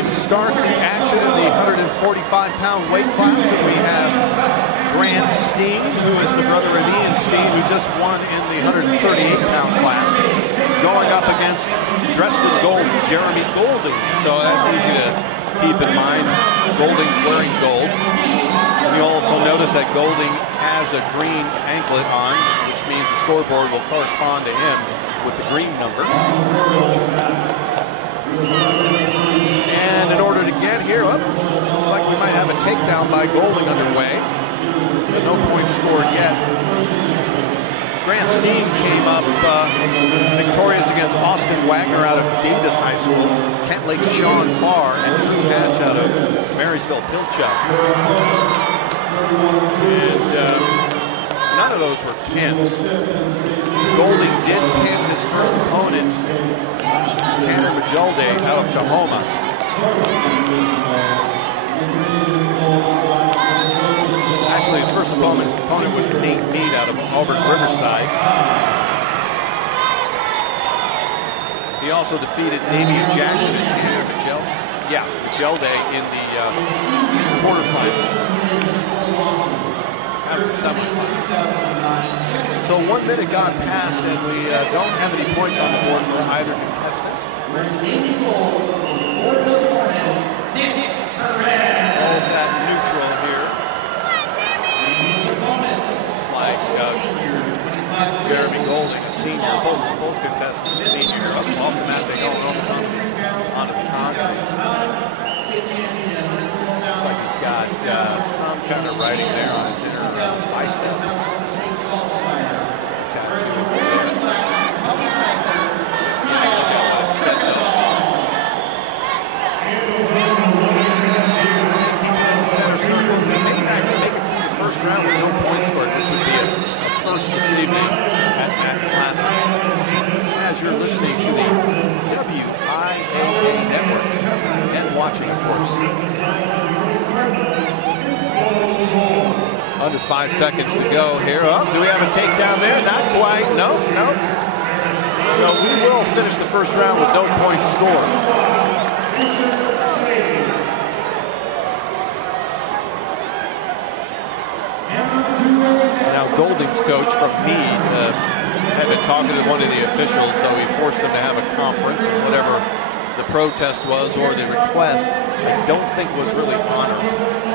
ready to start the action in the 145-pound weight class. And we have Graham Steen, who is the brother of Ian Steen, who just won in the 138-pound class, going up against, dressed in gold, Jeremy Golding. So that's easy to keep in mind. Golding's wearing gold. You also notice that Golding has a green anklet on, which means the scoreboard will correspond to him with the green number. And in order to get here, looks like we might have a takedown by Golding underway. But no points scored yet. Grant Steen came up victorious against Austin Wagner out of Davis High School, Kent Lake Sean Farr, and Drew Hatch out of Marysville Pilchuck. And none of those were pins. Golding did pin his first opponent, Tanner Majolde, out of Tacoma. Actually, his first opponent was Nate Mead out of Auburn Riverside. He also defeated Damian Jackson and Tanner Majolde in the quarterfinals. Out of the semifinals. So 1 minute gone past, and we don't have any points on the board for either contestant. All that neutral here. Looks like Jeremy Golding, a senior, both contestants a senior. Off the mat, they go almost onto the concrete. Looks like he's got some kind of writing there on his inner bicep. Tattoo there. Center circle. He may not make it through the first round with no points scored, which would be a first this evening at that classic. As you're listening to the WIAA network and watching, of course. Under 5 seconds to go here. Oh, do we have a takedown there? Not quite. No. So we will finish the first round with no points scored. Now Golding's coach from Mead had been talking to one of the officials, so he forced them to have a conference, and whatever the protest was or the request, I don't think was really honored.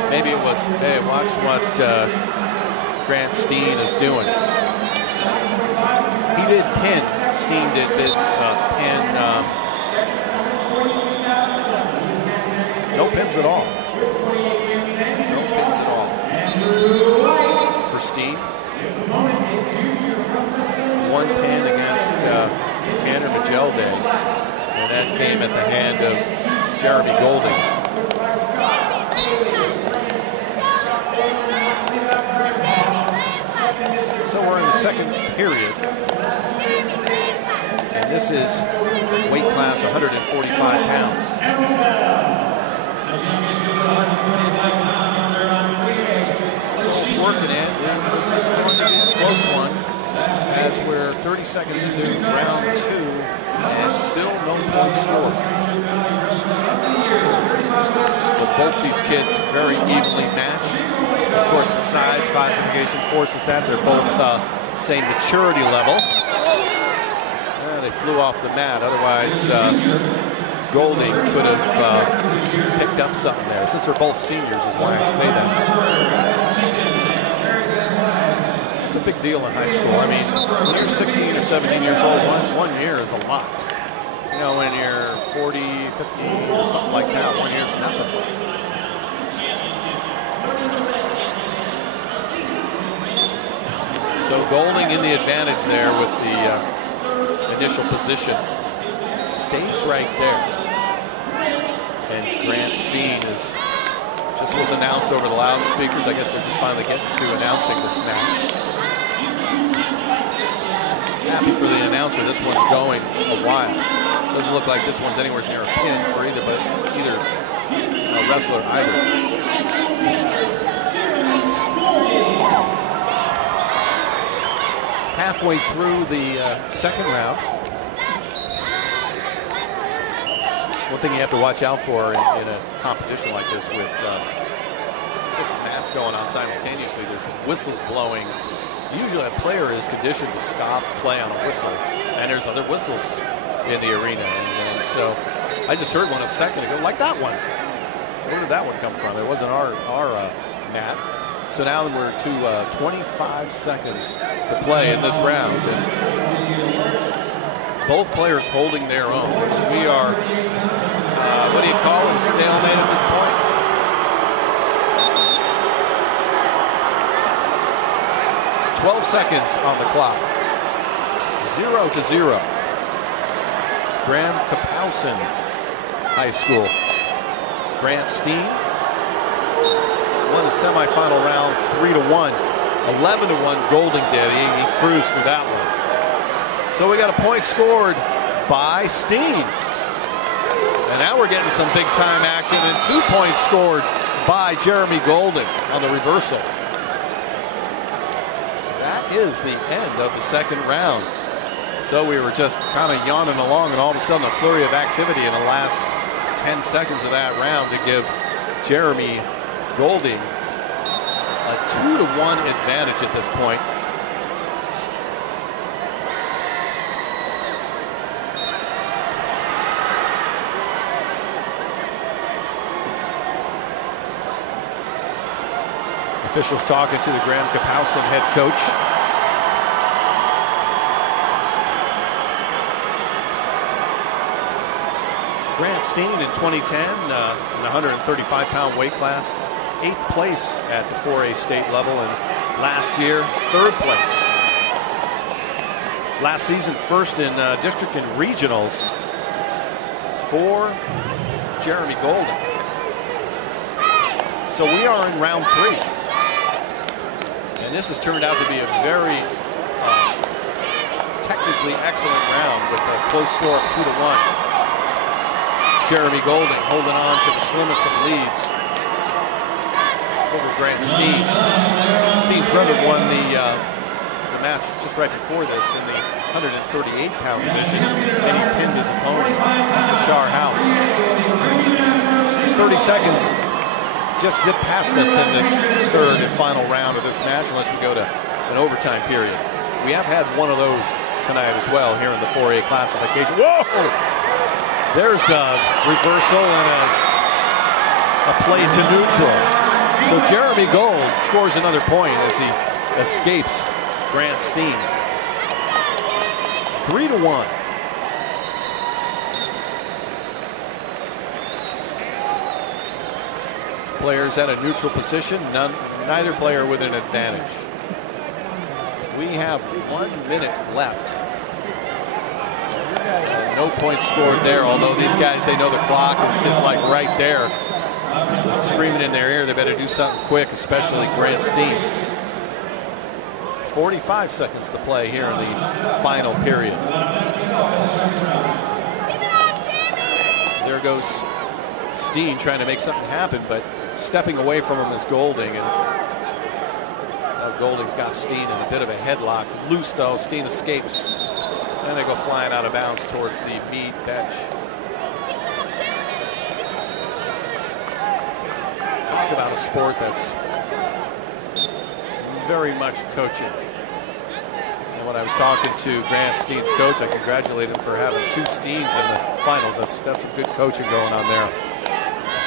Maybe it was, hey, watch what Grant Steen is doing. He did pin. Steen did pin. No pins at all. No pins at all. For Steen. One pin against Tanner Majolde. And that came at the hand of Jeremy Golding. So we're in the second period. And this is weight class 145 pounds. Working in. This is going to be a close one, as we're 30 seconds into round 2, and still no points scored. But both these kids very evenly matched. Of course, the size classification forces that. They're both same maturity level. They flew off the mat. Otherwise, Golding could have picked up something there. Since they're both seniors is why I say that. It's a big deal in high school. I mean, when you're 16 or 17 years old, one year is a lot. You know, when you're 40, 50, or something like that, 1 year is nothing. So Golding in the advantage there with the initial position. Stays right there. And Grant Steen just was announced over the loudspeakers. I guess they're just finally getting to announcing this match. Happy for the announcer. This one's going a while. Doesn't look like this one's anywhere near a pin for either wrestler either. Halfway through the second round. One thing you have to watch out for in a competition like this with 6 mats going on simultaneously, there's whistles blowing. Usually a player is conditioned to stop play on a whistle, and there's other whistles in the arena. And so I just heard one a second ago, like that one. Where did that one come from? It wasn't our mat. So now we're to 25 seconds to play in this round. And both players holding their own. We are, what do you call it, a stalemate at this point? "12 seconds on the clock. 0-0. Graham-Kapowsin High School. Grant Steen won the semifinal round 3-1. 11-1 Golding did. He cruised through that one. So we got a point scored by Steen. And now we're getting some big time action, and 2 points scored by Jeremy Golding on the reversal. That is the end of the second round. So we were just kind of yawning along, and all of a sudden a flurry of activity in the last 10 seconds of that round to give Jeremy Golding a 2-1 advantage at this point. Officials talking to the Graham-Kapowsin head coach. Grant Steen in 2010 in the 135-pound weight class, 8th place at the 4A state level, and last year 3rd place. Last season 1st in district and regionals for Jeremy Golding. So we are in round 3. And this has turned out to be a very technically excellent round with a close score of 2-1. Jeremy Golding holding on to the slimmest of leads over Grant Steen. Steen's brother won the match just right before this in the 138-pound division, and he pinned his opponent, Shar House. 30 seconds. Just zip past us in this third and final round of this match, unless we go to an overtime period. We have had one of those tonight as well here in the 4A classification. Whoa! There's a reversal and a play to neutral. So Jeremy Gold scores another point as he escapes Grant Steen. 3-1. Players at a neutral position, neither player with an advantage. We have 1 minute left. No points scored there, although these guys, they know the clock is just like right there, screaming in their ear they better do something quick, especially Grant Steen. 45 seconds to play here in the final period. There goes Steen trying to make something happen, but stepping away from him is Golding, and Golding's got Steen in a bit of a headlock. Loose though, Steen escapes, and they go flying out of bounds towards the Mead bench. Talk about a sport that's very much coaching. And when I was talking to Grant Steen's coach, I congratulated him for having 2 Steens in the finals. That's some good coaching going on there.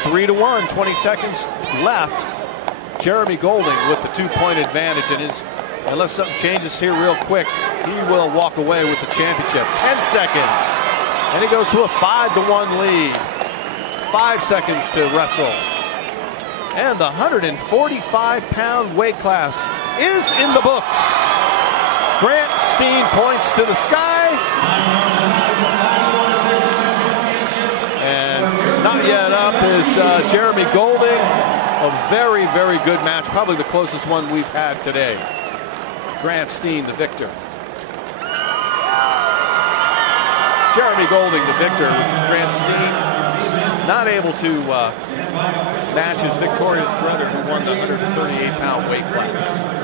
3-1, 20 seconds left. Jeremy Golding with the 2-point advantage, and unless something changes here real quick, he will walk away with the championship. 10 seconds, and he goes to a 5-1 lead. 5 seconds to wrestle. And the 145-pound weight class is in the books. Grant Steen points to the sky. And not yet up is Jeremy Golding. A very, very good match. Probably the closest one we've had today. Grant Steen, the victor. Jeremy Golding, the victor. Grant Steen not able to match his victorious brother, who won the 138-pound weight class.